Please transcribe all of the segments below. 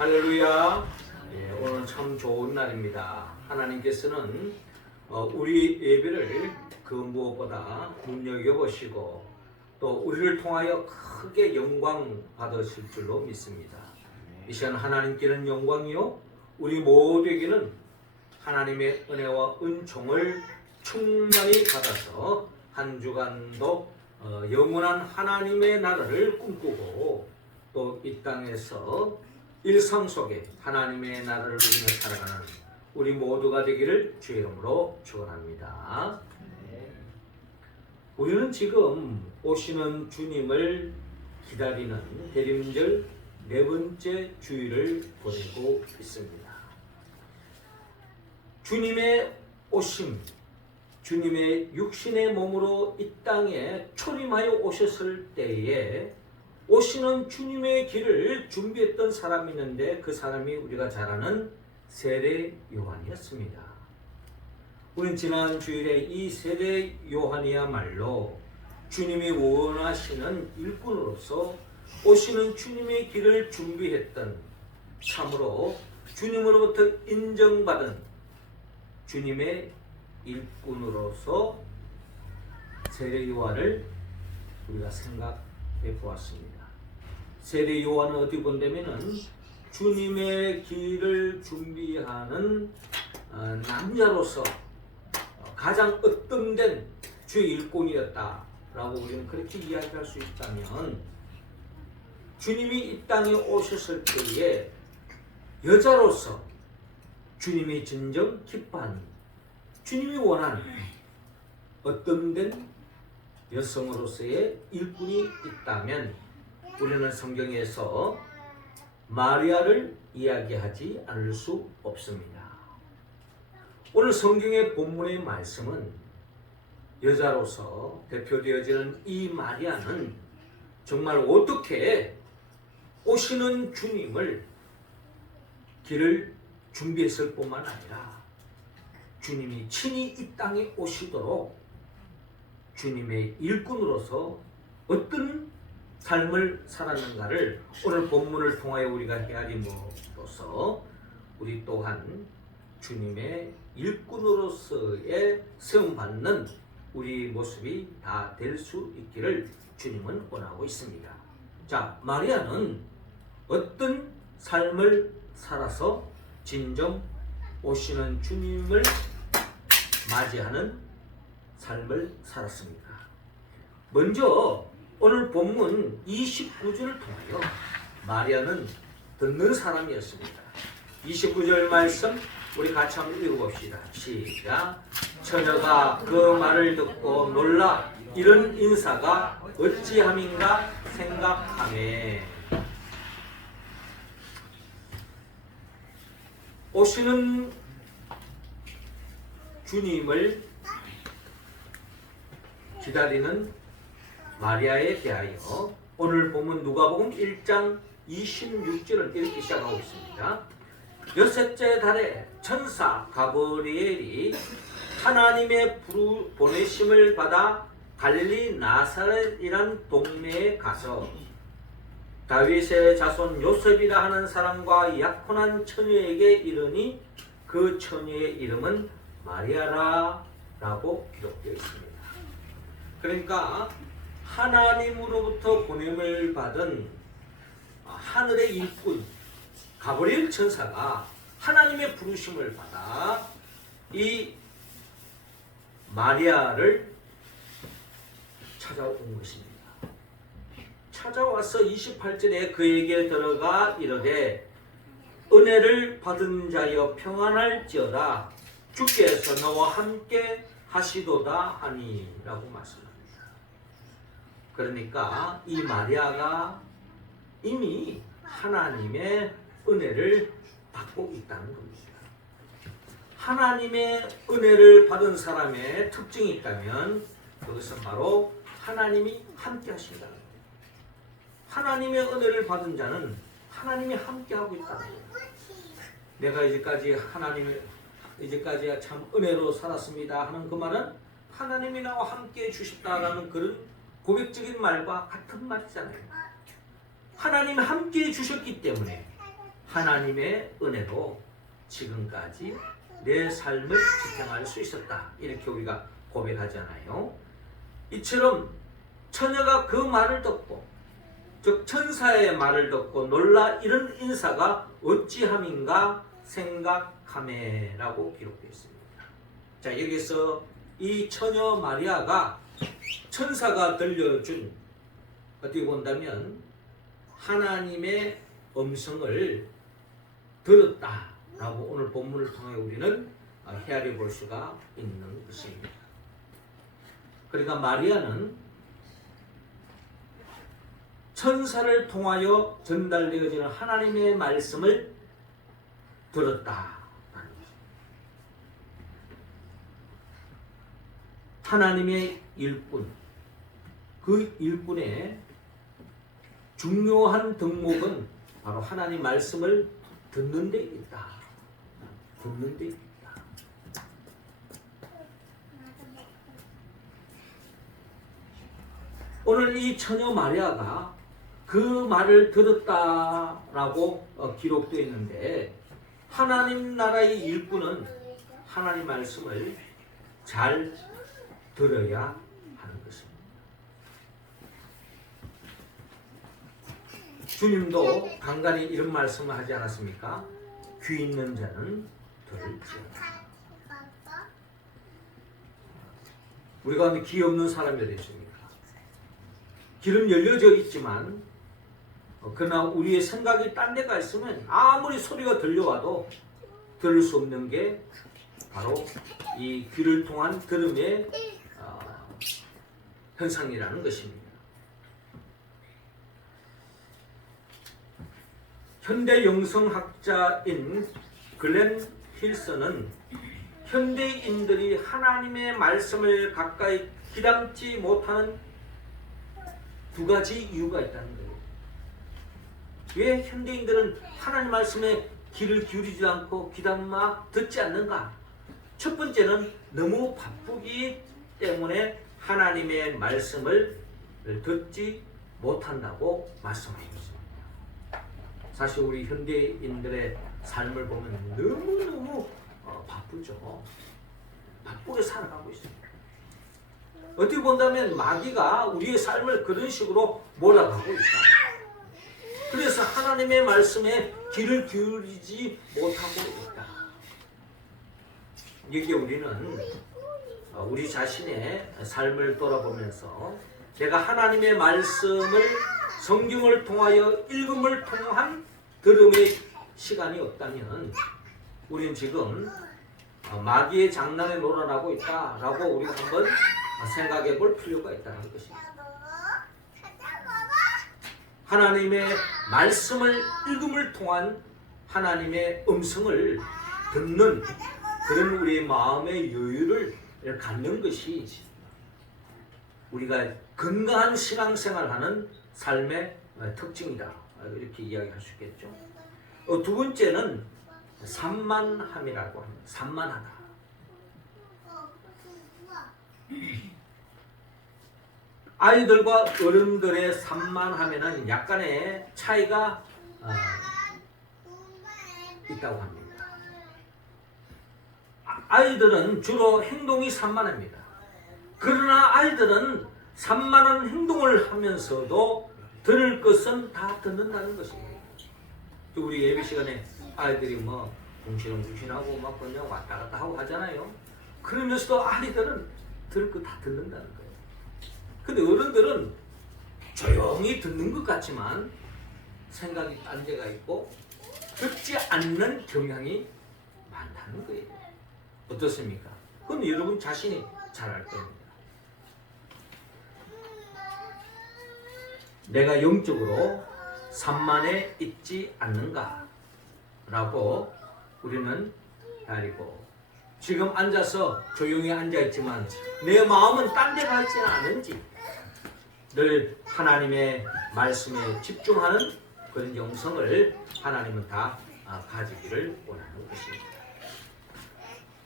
할렐루야. 오늘 참 좋은 날입니다. 하나님께서는 우리 예배를 그 무엇보다 눈여겨보시고 또 우리를 통하여 크게 영광 받으실 줄로 믿습니다. 이 시간 하나님께는 영광이요 우리 모두에게는 하나님의 은혜와 은총을 충만히 받아서 한 주간도 영원한 하나님의 나라를 꿈꾸고 또 이 땅에서 일상 속에 하나님의 나라를 누리며 살아가는 우리 모두가 되기를 주의 이름으로 축원합니다. 우리는 지금 오시는 주님을 기다리는 대림절 네 번째 주일을 보내고 있습니다. 주님의 오심, 주님의 육신의 몸으로 이 땅에 초림하여 오셨을 때에 오시는 주님의 길을 준비했던 사람이 있는데 그 사람이 우리가 잘 아는 세례 요한이었습니다. 우리는 지난 주일에 이 세례 요한이야말로 주님이 원하시는 일꾼으로서 오시는 주님의 길을 준비했던 참으로 주님으로부터 인정받은 주님의 일꾼으로서 세례 요한을 우리가 생각해 보았습니다. 세례 요한은 어떻게 본다면은 주님의 길을 준비하는 남자로서 가장 으뜸된 주의 일꾼이었다라고 우리는 그렇게 이야기할 수 있다면, 주님이 이 땅에 오셨을 때에 여자로서 주님이 진정 기뻐하는, 주님이 원하는 으뜸된 여성으로서의 일꾼이 있다면 우리는 성경에서 마리아를 이야기하지 않을 수 없습니다. 오늘 성경의 본문의 말씀은 여자로서 대표되어지는 이 마리아는 정말 어떻게 오시는 주님을 길을 준비했을 뿐만 아니라 주님이 친히 이 땅에 오시도록 주님의 일꾼으로서 어떤 삶을 살았는가를 오늘 본문을 통하여 우리가 헤아림으로써 우리 또한 주님의 일꾼으로서의 세움받는 우리 모습이 다 될 수 있기를 주님은 원하고 있습니다. 자, 마리아는 어떤 삶을 살아서 진정 오시는 주님을 맞이하는 삶을 살았습니까? 먼저 오늘 본문 29절을 통하여 마리아는 듣는 사람이었습니다. 29절 말씀 우리 같이 한번 읽어봅시다. 시작. 처녀가 그 말을 듣고 놀라 이런 인사가 어찌함인가 생각하매. 오시는 주님을 기다리는 마리아에 대하여 오늘 보면 누가복음 1장 26절을 이렇게 시작하고 있습니다. 여섯째 달에 천사 가브리엘이 하나님의 보내심을 받아 갈릴리 나사렛이란 동네에 가서 다윗의 자손 요셉이라 하는 사람과 약혼한 처녀에게 이르니 그 처녀의 이름은 마리아라라고 기록되어 있습니다. 그러니까 하나님으로부터 보냄을 받은 하늘의 일꾼 가브리엘 천사가 하나님의 부르심을 받아 이 마리아를 찾아온 것입니다. 찾아와서 28절에 그에게 들어가 이르되 은혜를 받은 자여 평안할지어다 주께서 너와 함께 하시도다 하니라고 말씀합니다. 그러니까 이 마리아가 이미 하나님의 은혜를 받고 있다는 겁니다. 하나님의 은혜를 받은 사람의 특징이 있다면 그것은 바로 하나님이 함께 하신다는 거예요. 하나님의 은혜를 받은 자는 하나님이 함께 하고 있다는 거예요. 내가 이제까지 참 은혜로 살았습니다 하는 그 말은 하나님이 나와 함께 해주셨다라는 그런 고백적인 말과 같은 말이잖아요. 하나님이 함께 해주셨기 때문에 하나님의 은혜로 지금까지 내 삶을 지탱할 수 있었다. 이렇게 우리가 고백하잖아요. 이처럼 처녀가 그 말을 듣고, 즉 천사의 말을 듣고 놀라 이런 인사가 어찌함인가 생각하매라고 기록되어 있습니다. 자, 여기서 이 처녀 마리아가 천사가 들려준, 어떻게 본다면 하나님의 음성을 들었다라고 오늘 본문을 통해 우리는 헤아려 볼 수가 있는 것입니다. 그러니까 마리아는 천사를 통하여 전달되어지는 하나님의 말씀을 들었다라는 것입니다. 하나님의 일꾼, 그 일꾼의 중요한 덕목은 바로 하나님 말씀을 듣는 데 있다. 듣는 데 있다. 오늘 이 처녀 마리아가 그 말을 들었다라고 기록되어 있는데, 하나님 나라의 일꾼은 하나님 말씀을 잘 들어야 하는 것입니다. 주님도 간간히 이런 말씀을 하지 않았습니까? 귀 있는 자는 들을지어다. 우리 가운데 귀 없는 사람이 어디 있습니까? 귀는 열려져 있지만 그러나 우리의 생각이 딴 데가 있으면 아무리 소리가 들려와도 들을 수 없는 게 바로 이 귀를 통한 들음의 현상이라는 것입니다. 현대 영성학자인 글렌 힐슨은 현대인들이 하나님의 말씀을 가까이 귀담지 못하는 두 가지 이유가 있다는 거예요. 왜 현대인들은 하나님 말씀에 귀를 기울이지 않고 귀담아 듣지 않는가? 첫 번째는 너무 바쁘기 때문에 하나님의 말씀을 듣지 못한다고 말씀하고 있습니다. 사실 우리 현대인들의 삶을 보면 너무너무 바쁘죠. 바쁘게 살아가고 있습니다. 어떻게 본다면 마귀가 우리의 삶을 그런 식으로 몰아가고 있다. 그래서 하나님의 말씀에 귀를 기울이지 못하고 있다. 여기에 우리는 우리 자신의 삶을 돌아보면서 내가 하나님의 말씀을 성경을 통하여 읽음을 통한 들음의 시간이 없다면 우리는 지금 마귀의 장난에 놀아나고 있다라고 우리가 한번 생각해 볼 필요가 있다는 것입니다. 하나님의 말씀을 읽음을 통한 하나님의 음성을 듣는 그런 우리의 마음의 여유를 갖는 것이 우리가 건강한 신앙생활하는 삶의 특징이다. 이렇게 이야기할 수 있겠죠. 두 번째는 산만함이라고 합니다. 산만하다. 아이들과 어른들의 산만함에는 약간의 차이가 있다고 합니다. 아이들은 주로 행동이 산만합니다. 그러나 아이들은 산만한 행동을 하면서도 들을 것은 다 듣는다는 것입니다. 우리 예배 시간에 아이들이 뭐 궁시렁궁시렁하고 막 그냥 왔다 갔다 하고 하잖아요. 그러면서도 아이들은 들을 거 다 듣는다는 거예요. 근데 어른들은 조용히 듣는 것 같지만 생각이 딴 데가 있고 듣지 않는 경향이 많다는 거예요. 어떻습니까? 그건 여러분 자신이 잘 알 겁니다. 내가 영적으로 산만해 있지 않는가? 라고 우리는 알고 지금 앉아서 조용히 앉아있지만 내 마음은 딴 데 가 있지는 않은지 늘 하나님의 말씀에 집중하는 그런 영성을 하나님은 다 가지기를 원하는 것입니다.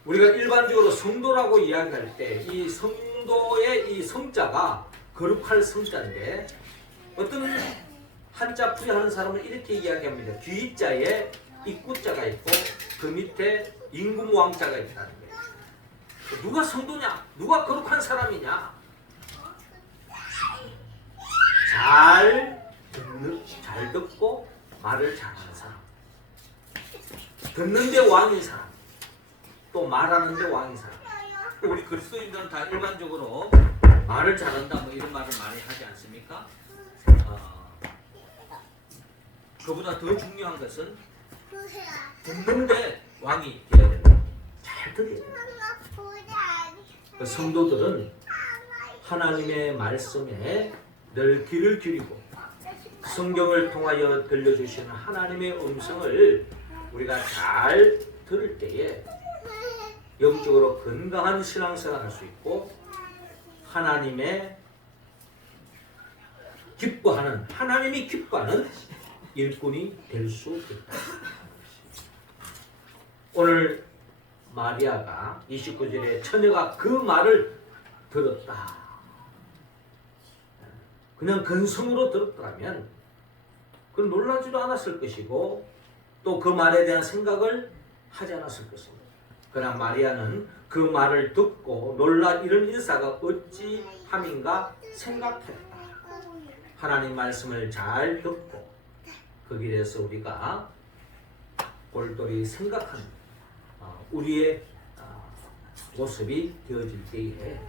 우리가 일반적으로 성도라고 이야기할 때 이 성도의 이 성자가 거룩할 성자인데 어떤 한자 풀이하는 사람은 이렇게 이야기합니다. 귀자에 입구자가 있고 그 밑에 임금왕자가 있다는 거예요. 누가 성도냐? 누가 거룩한 사람이냐? 잘 듣고 말을 잘하는 사람. 듣는데 왕인 사람. 또 말하는데 왕인 사람. 우리 그리스도인들은 다 일반적으로 말을 잘한다 뭐 이런 말을 많이 하지 않습니까? 그보다 더 중요한 것은 듣는데 왕이 되어야 된다. 잘 들어야 된다. 그 성도들은 하나님의 말씀에 늘 귀를 기울이고 성경을 통하여 들려주시는 하나님의 음성을 우리가 잘 들을 때에 영적으로 건강한 신앙생활을 할 수 있고 하나님이 기뻐하는 일꾼이 될 수 있다. 오늘 마리아가 29절에 처녀가 그 말을 들었다. 그냥 근성으로 들었더라면 그건 놀라지도 않았을 것이고 또 그 말에 대한 생각을 하지 않았을 것입니다. 그러나 마리아는 그 말을 듣고 놀라 이런 인사가 어찌함인가 생각했다. 하나님 말씀을 잘 듣고 그 길에서 우리가 골똘히 생각하는 우리의 모습이 되어질 때에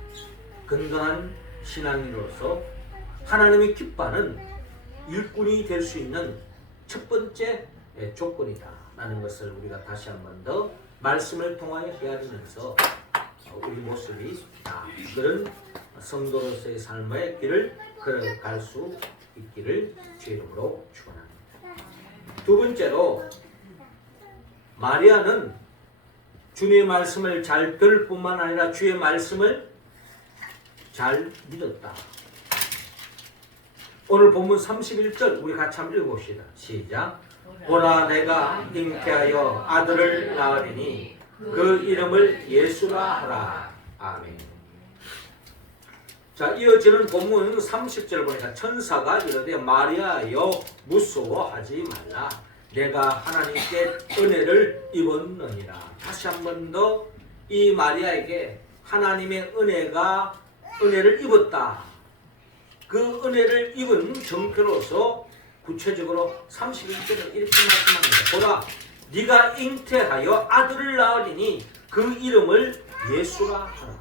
건강한 신앙인으로서 하나님이 기뻐하는 일꾼이 될 수 있는 첫 번째 조건이다 라는 것을 우리가 다시 한 번 더 말씀을 통하여 헤아리면서 우리 모습이 그런 성도로서의 삶의 길을 걸어갈 수 있기를 주의 이름으로 축원합니다. 두 번째로 마리아는 주님의 말씀을 잘 들을 뿐만 아니라 주의 말씀을 잘 믿었다. 오늘 본문 31절 우리 같이 한번 읽어봅시다. 시작. 보라 내가 잉태하여 아들을 낳으리니 그 이름을 예수라 하라. 아멘. 자, 이어지는 본문 30절 보니까 천사가 이르되 마리아여 무서워하지 말라. 내가 하나님께 은혜를 입었느니라. 다시 한 번 더 이 마리아에게 하나님의 은혜를 입었다. 그 은혜를 입은 정표로서 구체적으로 31절은 이렇게 말씀합니다. 보라 네가 잉태하여 아들을 낳으리니 그 이름을 예수라 하라.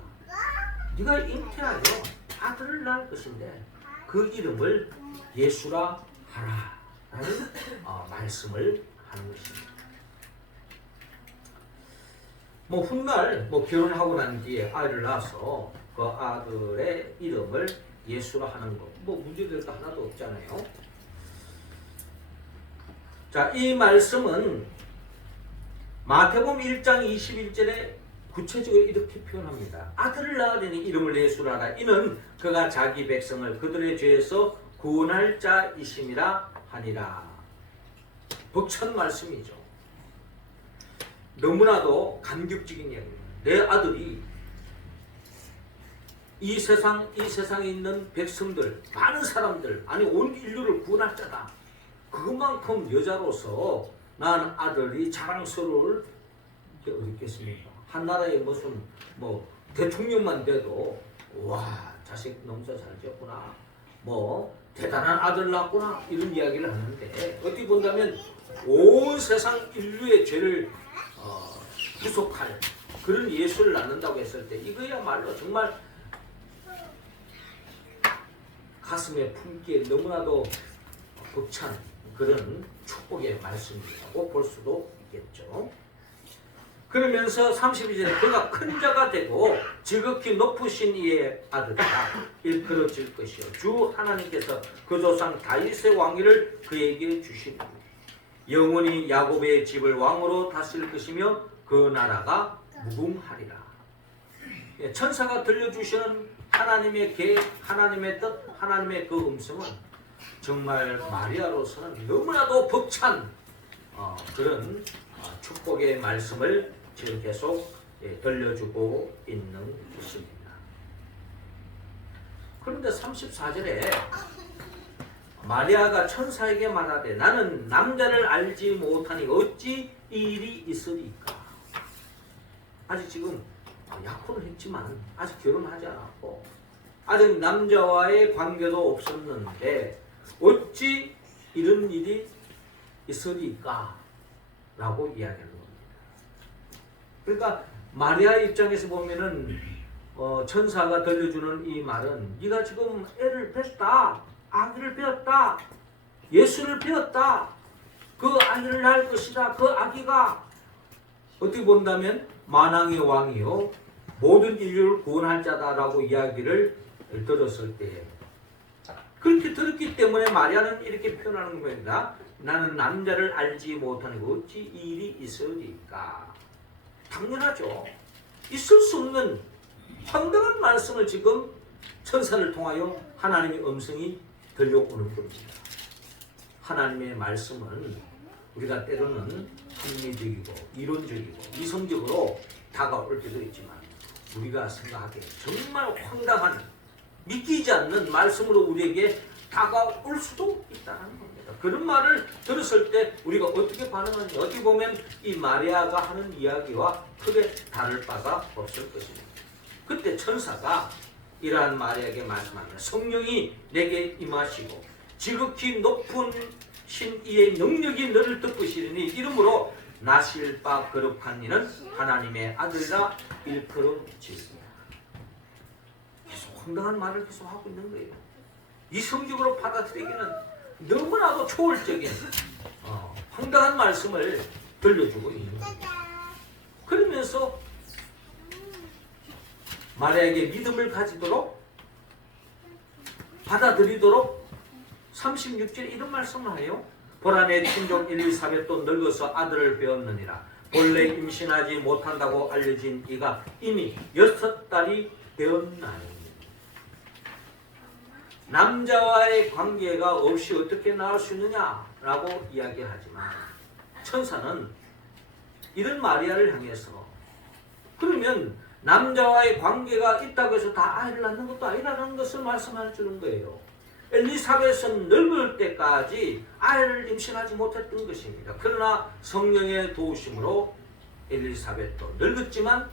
네가 잉태하여 아들을 낳을 것인데 그 이름을 예수라 하라 라는 말씀을 하는 것입니다. 훗날 결혼하고 난 뒤에 아이를 낳아서 그 아들의 이름을 예수라 하는 것 문제될 거 하나도 없잖아요. 자, 이 말씀은 마태복음 1장 21절에 구체적으로 이렇게 표현합니다. 아들을 낳으리니 이름을 예수라 하라. 이는 그가 자기 백성을 그들의 죄에서 구원할 자이심이라 하니라. 벅찬 말씀이죠. 너무나도 감격적인 이야기입니다. 내 아들이 이 세상에 있는 백성들, 많은 사람들, 아니 온 인류를 구원할 자다. 그만큼 여자로서 난 아들이 자랑스러울 게 어디 있겠습니까? 한 나라의 무슨 대통령만 돼도 와 자식 농사 잘 지었구나, 대단한 아들 낳았구나 이런 이야기를 하는데 어떻게 본다면 온 세상 인류의 죄를 구속할 그런 예수를 낳는다고 했을 때 이거야말로 정말 가슴에 품기에 너무나도 벅찬 그런 축복의 말씀이라고 볼 수도 있겠죠. 그러면서 32절에 그가 큰 자가 되고 지극히 높으신 이의 아들이라 일컬어질 것이요 주 하나님께서 그 조상 다윗의 왕위를 그에게 주시니 영원히 야곱의 집을 왕으로 다스릴 것이며 그 나라가 무궁하리라. 천사가 들려주시는 하나님의 계획, 하나님의 뜻, 하나님의 그 음성은 정말 마리아로서는 너무나도 벅찬 그런 축복의 말씀을 지금 계속 들려주고 있는 것입니다. 그런데 34절에 마리아가 천사에게 말하되 나는 남자를 알지 못하니 어찌 이 일이 있으리까. 아직 지금 약혼을 했지만 아직 결혼하지 않았고 아직 남자와의 관계도 없었는데 어찌 이런 일이 있으리까 라고 이야기하는 겁니다. 그러니까 마리아 입장에서 보면은 천사가 들려주는 이 말은 네가 지금 애를 뱄다, 아기를 배웠다, 예수를 배웠다, 그 아기를 낳을 것이다. 그 아기가 어떻게 본다면 만왕의 왕이요 모든 인류를 구원할 자다라고 이야기를 들었을 때에 그렇게 들었기 때문에 마리아는 이렇게 표현하는 겁니다. 나는 남자를 알지 못하니 어찌 이 일이 있으리까. 당연하죠. 있을 수 없는 황당한 말씀을 지금 천사를 통하여 하나님의 음성이 들려오는 겁니다. 하나님의 말씀은 우리가 때로는 합리적이고 이론적이고 이성적으로 다가올 때도 있지만 우리가 생각하기에 정말 황당한 믿기지 않는 말씀으로 우리에게 다가올 수도 있다는 겁니다. 그런 말을 들었을 때 우리가 어떻게 반응하는지 어떻게 보면 이 마리아가 하는 이야기와 크게 다를 바가 없을 것입니다. 그때 천사가 이러한 마리아에게 말씀합니다. 성령이 내게 임하시고 지극히 높은 신 이의 능력이 너를 덮으시리니 이름으로 나실 바 거룩한 이는 하나님의 아들이라 일컬음지으리라. 계속 황당한 말을 계속 하고 있는 거예요. 이성적으로 받아들이기는 너무나도 초월적인 황당한 말씀을 들려주고 있는 거예요. 그러면서 마리아에게 믿음을 가지도록 받아들이도록 36절에 이런 말씀을 해요. 보라 내 친족 엘리사벳도 늙어서 아들을 배웠느니라. 본래 임신하지 못한다고 알려진 이가 이미 6달이 되었나니. 남자와의 관계가 없이 어떻게 낳을 수 있느냐라고 이야기하지만 천사는 이런 마리아를 향해서 그러면 남자와의 관계가 있다고 해서 다 아이를 낳는 것도 아니라는 것을 말씀해 주는 거예요. 엘리사벳은 늙을 때까지 아이를 임신하지 못했던 것입니다. 그러나 성령의 도우심으로 엘리사벳도 늙었지만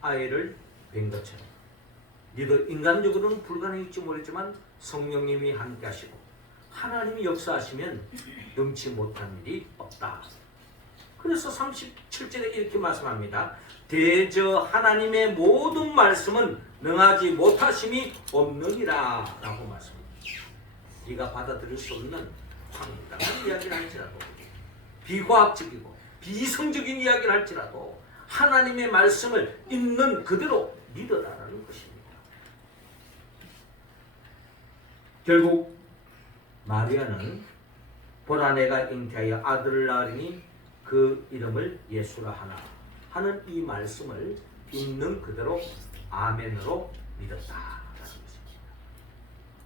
아이를 뵌 것처럼 인간적으로는 불가능할지 모르지만 성령님이 함께 하시고 하나님이 역사하시면 능치 못한 일이 없다. 그래서 37절에 이렇게 말씀합니다. 대저 하나님의 모든 말씀은 능하지 못하심이 없느니라 라고 말씀합니다. 네가 받아들일 수 없는 황당한 이야기를 할지라도 비과학적이고 비이성적인 이야기를 할지라도 하나님의 말씀을 있는 그대로 믿어라라는 것입니다. 결국 마리아는 보라 내가 잉태하여 아들을 낳으리니 그 이름을 예수라 하나 하는 이 말씀을 있는 그대로 아멘으로 믿었다라는 것입니다.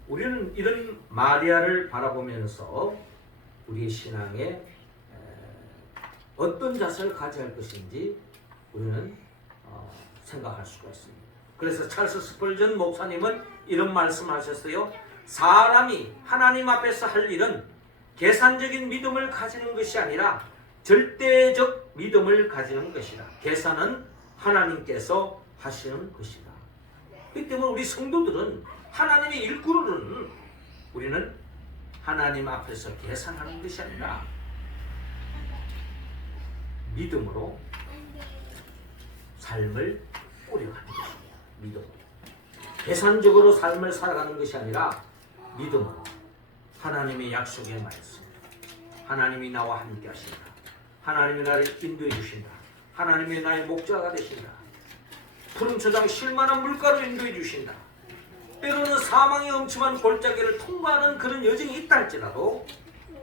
우리는 이런 마리아를 바라보면서 우리의 신앙에 어떤 자세를 가져야 할 것인지 우리는 생각할 수가 있습니다. 그래서 찰스 스펄전 목사님은 이런 말씀하셨어요. 사람이 하나님 앞에서 할 일은 계산적인 믿음을 가지는 것이 아니라 절대적 믿음을 가지는 것이다. 계산은 하나님께서 하시는 것이다. 그렇기 때문에 우리 성도들은 하나님의 일꾼은 우리는 하나님 앞에서 계산하는 것이 아니라 믿음으로 삶을 꾸려가는 것입니다. 믿음으로. 계산적으로 삶을 살아가는 것이 아니라 믿음으로 하나님의 약속의 말씀, 하나님이 나와 함께 하신다. 하나님이 나를 인도해 주신다. 하나님이 나의 목자가 되신다. 푸른 초장 쉴만한 물가로 인도해 주신다. 때로는 사망의 엄침한 골짜기를 통과하는 그런 여정이 있다 할지라도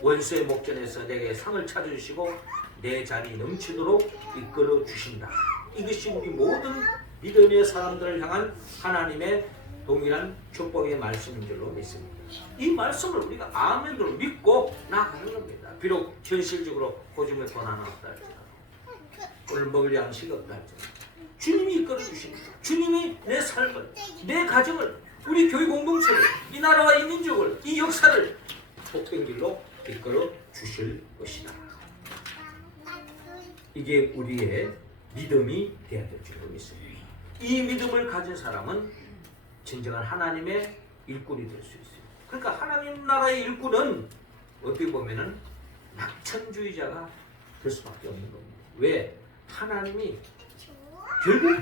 원수의 목전에서 내게 상을 찾아주시고 내 자리 넘치도록 이끌어 주신다. 이것이 우리 모든 믿음의 사람들을 향한 하나님의 동일한 축복의 말씀인 줄로 믿습니다. 이 말씀을 우리가 아멘으로 믿고 나아가는 겁니다. 비록 현실적으로 요즘에 돈 하나 없다 할지라도 오늘 먹을 양식이 없다 할지라도 주님이 이끌어 주십니다. 주님이 내 삶을, 내 가정을, 우리 교회 공동체를, 이 나라와 이 민족을, 이 역사를 복된 길로 이끌어 주실 것이다. 이게 우리의 믿음이 되어야 될 줄로 믿습니다. 이 믿음을 가진 사람은 진정한 하나님의 일꾼이 될 수 있어요. 그러니까 하나님 나라의 일꾼은 어떻게 보면은 낙천주의자가 될 수밖에 없는 겁니다. 왜? 하나님이 결국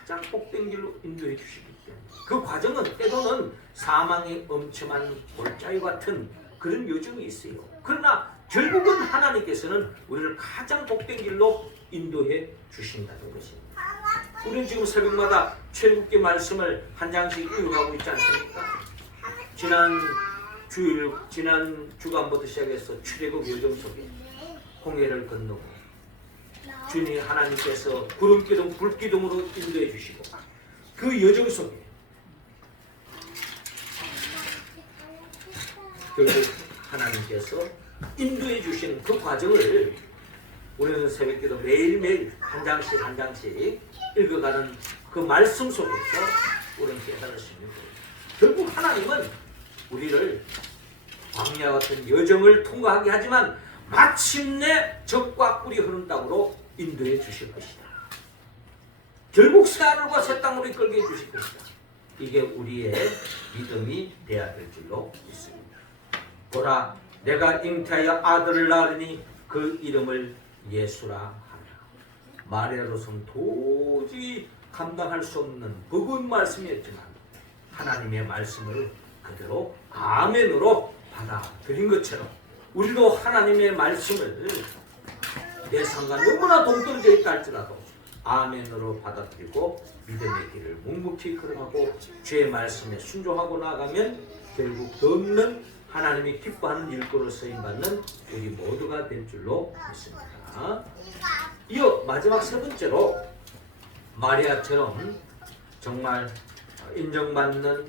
가장 복된 길로 인도해 주시기 때문에 그 과정은 때로는 사망의 엄청난 골짜기 같은 그런 여정이 있어요. 그러나 결국은 하나님께서는 우리를 가장 복된 길로 인도해 주신다는 것입니다. 우리는 지금 새벽마다 출애굽기 말씀을 한 장씩 읽어가고 있지 않습니까? 지난 주간부터 시작해서 출애굽 여정 속에 홍해를 건너고 주님 하나님께서 구름기둥 불기둥으로 인도해 주시고 그 여정 속에 결국 하나님께서 인도해 주시는 그 과정을 우리는 새벽기도 매일매일 한 장씩 읽어가는 그 말씀 속에서 우리는 깨달을 수 있는 거예요. 결국 하나님은 우리를 광야 같은 여정을 통과하게 하지만 마침내 적과 꿀이 흐른 땅으로 인도해 주실 것이다. 결국 새하늘과 새 땅으로 이끌게 해 주실 것이다. 이게 우리의 믿음이 되어야 될 줄로 믿습니다. 보라, 내가 잉태하여 아들을 낳으니 그 이름을 예수라 하라. 마리아로서는 도저히 감당할 수 없는 버거운 말씀이었지만 하나님의 말씀을 그대로 아멘으로 받아들인 것처럼 우리도 하나님의 말씀을 내 삶과 너무나 동떨어져 있다 할지라도 아멘으로 받아들이고 믿음의 길을 묵묵히 걸어가고 주의 말씀에 순종하고 나가면 결국 더 없는 하나님이 기뻐하는 일꾼으로 쓰임받는 우리 모두가 될 줄로 믿습니다. 이어 마지막 세 번째로 마리아처럼 정말 인정받는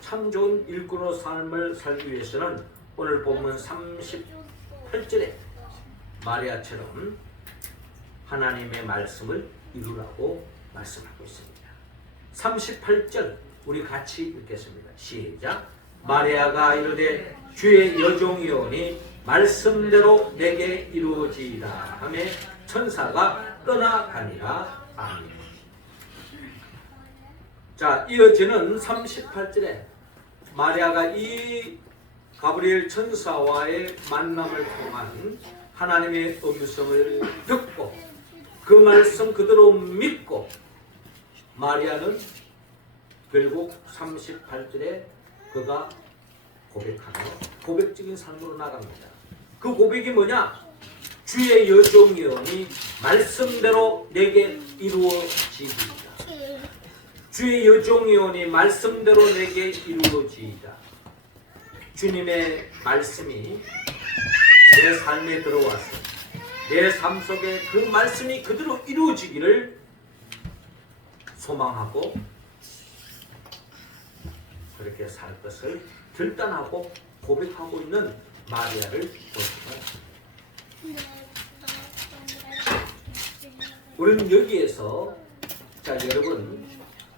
참 좋은 일꾼으로 삶을 살기 위해서는 오늘 본문 38절에 마리아처럼 하나님의 말씀을 이루라고 말씀하고 있습니다. 38절 우리 같이 읽겠습니다. 시작. 마리아가 이르되 주의 여종이오니 말씀대로 내게 이루어지이다 하매 천사가 떠나가니라. 아멘. 자, 이어지는 38절에 마리아가 이 가브리엘 천사와의 만남을 통한 하나님의 음성을 듣고 그 말씀 그대로 믿고 마리아는 결국 38절에 그가 고백하며 고백적인 삶으로 나갑니다. 그 고백이 뭐냐? 주의 여종이오니 말씀대로 내게 이루어지이다. 주의 여종이오니 말씀대로 내게 이루어지이다. 주님의 말씀이 내 삶에 들어와서 내 삶 속에 그 말씀이 그대로 이루어지기를 소망하고 그렇게 살 것을 결단하고 고백하고 있는 마리아를 보십니다. 우리는 여기에서 자 여러분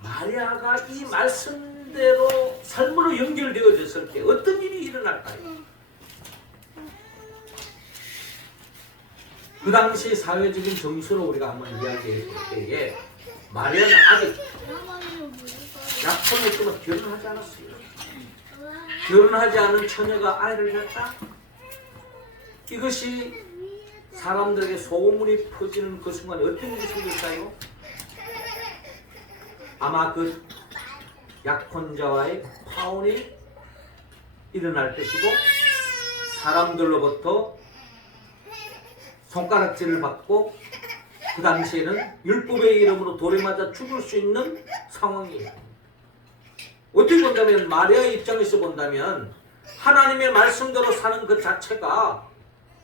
마리아가 이 말씀대로 삶으로 연결되어졌을 때 어떤 일이 일어날까요? 그 당시 사회적인 정서로 우리가 한번 이야기해 볼 때에 마리아는 아직 약혼했지만 결혼하지 않았어요. 결혼하지 않은 처녀가 아이를 낳았다? 이것이 사람들에게 소문이 퍼지는 그 순간에 어떤 일이 생길까요? 아마 그 약혼자와의 파혼이 일어날 것이고 사람들로부터 손가락질을 받고 그 당시에는 율법의 이름으로 돌에 맞아 죽을 수 있는 상황이에요. 어떻게 본다면 마리아의 입장에서 본다면 하나님의 말씀대로 사는 그 자체가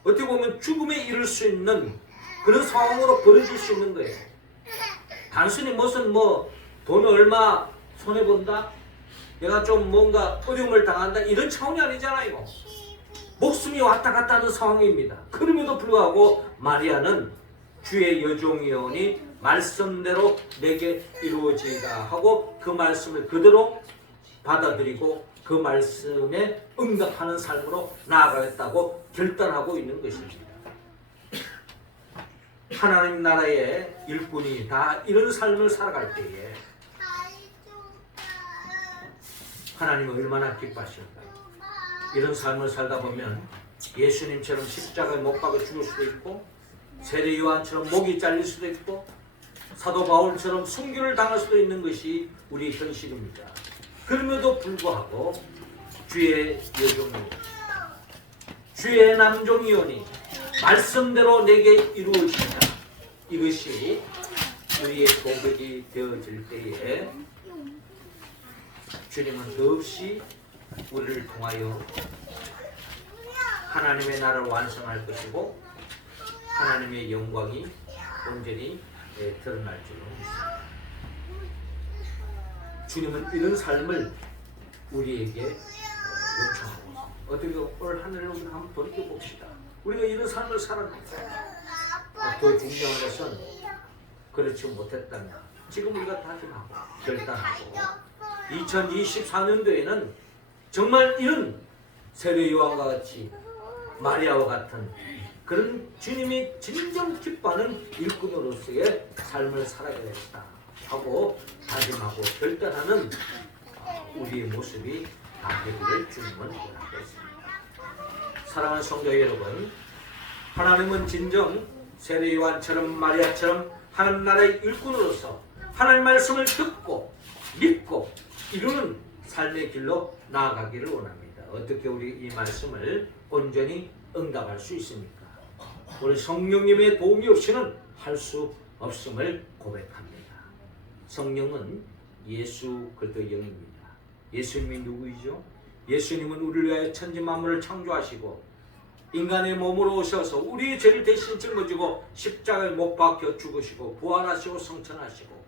어떻게 보면 죽음에 이를 수 있는 그런 상황으로 벌어질 수 있는 거예요. 단순히 무슨 돈 얼마 손해본다? 내가 좀 뭔가 어려움을 당한다? 이런 차원이 아니잖아요. 목숨이 왔다 갔다 하는 상황입니다. 그럼에도 불구하고 마리아는 주의 여종이오니 말씀대로 내게 이루어지다 하고 그 말씀을 그대로 받아들이고 그 말씀에 응답하는 삶으로 나아가겠다고 결단하고 있는 것입니다. 하나님 나라의 일꾼이 다 이런 삶을 살아갈 때에 하나님은 얼마나 기뻐하실까요? 이런 삶을 살다 보면 예수님처럼 십자가에 못 박아 죽을 수도 있고, 세례 요한처럼 목이 잘릴 수도 있고, 사도 바울처럼 순교를 당할 수도 있는 것이 우리 현실입니다. 그럼에도 불구하고 주의 여종이, 주의 남종이오니 말씀대로 내게 이루어진다. 이것이 우리의 고백이 되어질 때에 주님은 더없이 우리를 통하여 하나님의 나라를 완성할 것이고 하나님의 영광이 온전히 드러날 줄로 믿습니다. 주님은 이런 삶을 우리에게 요청하고 있습니다. 어떻게 오늘 하늘을 우리가 한번 돌이켜봅시다. 우리가 이런 삶을 살았는데 더 중요한 것은 그렇지 못했다면 지금 우리가 다짐하고 결단하고 2024년도에는 정말 이런 세례 요한과 같이 마리아와 같은 그런 주님이 진정 기뻐하는 일꾼으로서의 삶을 살아야겠다 하고 다짐하고 결단하는 우리의 모습이 다 되기를 주님은 원하고 있습니다. 사랑하는 성도 여러분, 하나님은 진정 세례 요한처럼 마리아처럼 하나님 나라의 일꾼으로서 하나님 말씀을 듣고 믿고 이루는 삶의 길로 나아가기를 원합니다. 어떻게 우리 이 말씀을 온전히 응답할 수 있습니까? 우리 성령님의 도움이 없이는 할 수 없음을 고백합니다. 성령은 예수 그리스도 영입니다. 예수님이 누구이죠? 예수님은 우리를 위하여 천지 만물을 창조하시고 인간의 몸으로 오셔서 우리의 죄를 대신 짊어지고 십자가에 못 박혀 죽으시고 부활하시고 성천하시고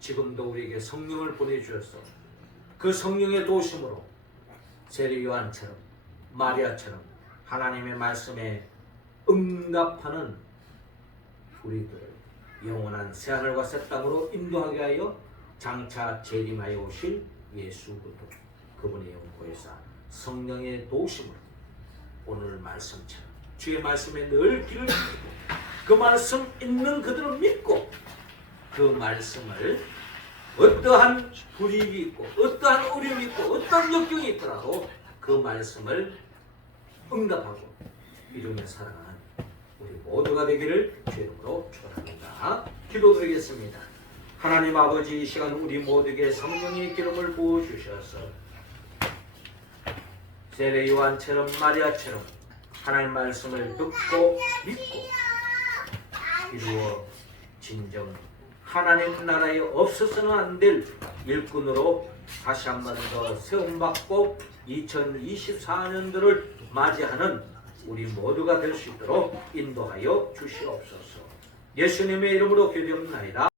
지금도 우리에게 성령을 보내주셔서 그 성령의 도우심으로 세례 요한처럼 마리아처럼 하나님의 말씀에 응답하는 우리들을 영원한 새하늘과 새 땅으로 인도하게 하여 장차 재림하여 오실 예수 그리스도 그분의 영보혜사 성령의 도우심으로 오늘 말씀처럼 주의 말씀에 늘 길을 걷고 그 말씀 있는 그대로 믿고 그 말씀을 어떠한 불이익이 있고 어떠한 어려움이 있고 어떠한 역경이 있더라도 그 말씀을 응답하고 이루며 살아가는 우리 모두가 되기를 주의 이름으로 축원합니다. 기도드리겠습니다. 하나님 아버지, 이 시간 우리 모두에게 성령의 기름을 부어주셔서 세례 요한처럼 마리아처럼 하나님 말씀을 듣고 믿고 이루어 진정 하나님 나라에 없어서는 안 될 일꾼으로 다시 한 번 더 세움받고 2024년도를 맞이하는 우리 모두가 될 수 있도록 인도하여 주시옵소서. 예수님의 이름으로 기도합나이다.